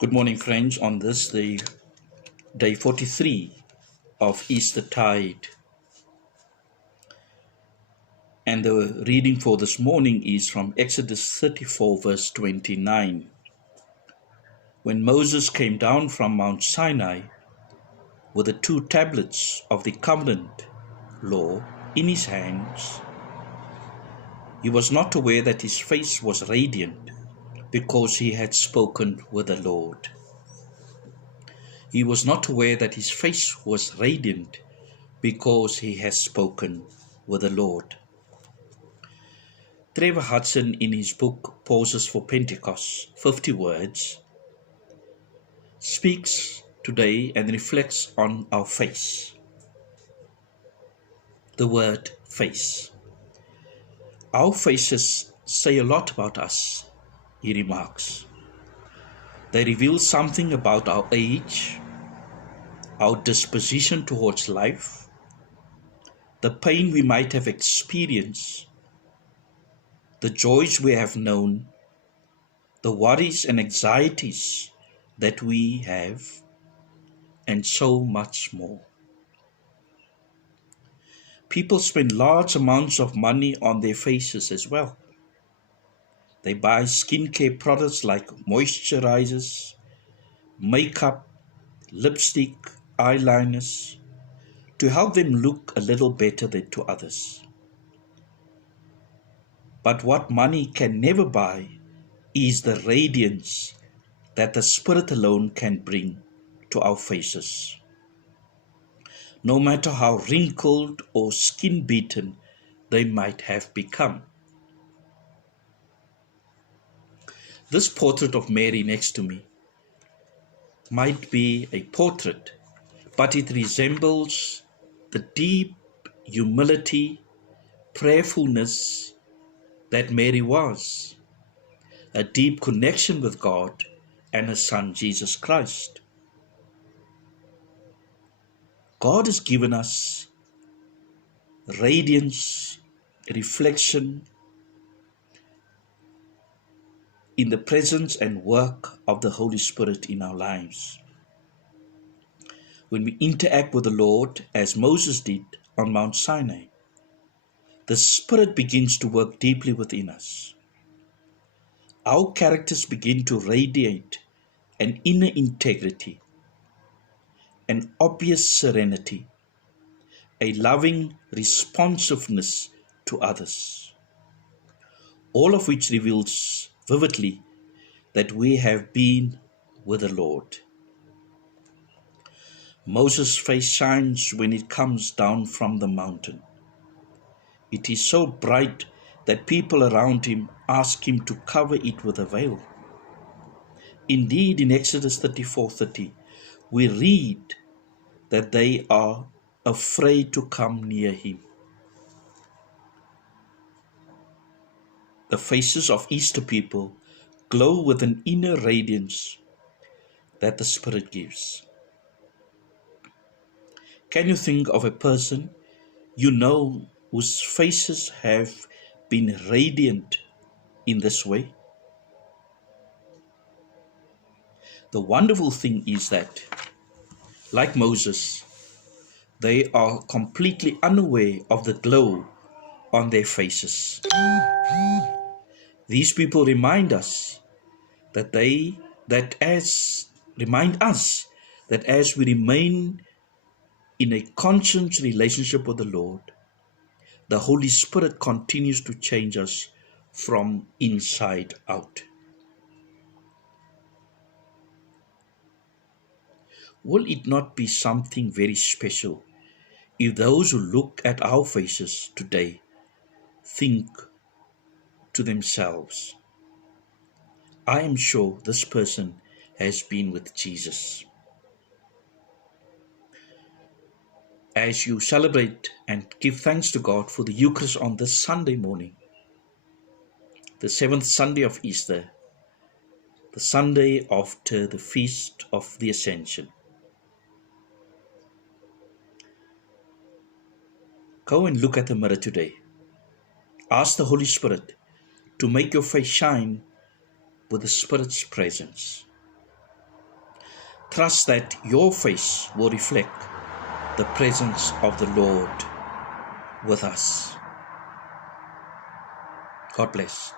Good morning, friends. On this day 43 of Eastertide. And the reading for this morning is from Exodus 34, verse 29. When Moses came down from Mount Sinai with the 2 tablets of the covenant law in his hands, he was not aware that his face was radiant because he had spoken with the Lord. He was not aware that his face was radiant because he has spoken with the Lord. Trevor Hudson, in his book Pauses for Pentecost, 50 Words, speaks today and reflects on our face. The word face. Our faces say a lot about us, he remarks. They reveal something about our age, our disposition towards life, the pain we might have experienced, the joys we have known, the worries and anxieties that we have, and so much more. People spend large amounts of money on their faces as well. They buy skincare products like moisturizers, makeup, lipstick, eyeliners, to help them look a little better than to others. But what money can never buy is the radiance that the Spirit alone can bring to our faces. No matter how wrinkled or skin-beaten they might have become. This portrait of Mary next to me might be a portrait, but it resembles the deep humility, prayerfulness that Mary was, a deep connection with God and her Son Jesus Christ. God has given us radiance, reflection in the presence and work of the Holy Spirit in our lives. When we interact with the Lord as Moses did on Mount Sinai, the Spirit begins to work deeply within us. Our characters begin to radiate an inner integrity, an obvious serenity, a loving responsiveness to others, all of which reveals vividly that we have been with the Lord. Moses' face shines when it comes down from the mountain. It is so bright that people around him ask him to cover it with a veil. Indeed, in Exodus 34:30, we read that they are afraid to come near him. The faces of Easter people glow with an inner radiance that the Spirit gives. Can you think of a person you know whose faces have been radiant in this way? The wonderful thing is that, like Moses, they are completely unaware of the glow on their faces. These people remind us that as we remain in a constant relationship with the Lord, the Holy Spirit continues to change us from inside out. Will it not be something very special if those who look at our faces today think to themselves, I am sure this person has been with Jesus. As you celebrate and give thanks to God for the Eucharist on this Sunday morning, the 7th Sunday of Easter, the Sunday after the Feast of the Ascension, go and look at the mirror today. Ask the Holy Spirit to make your face shine with the Spirit's presence. Trust that your face will reflect the presence of the Lord with us. God bless.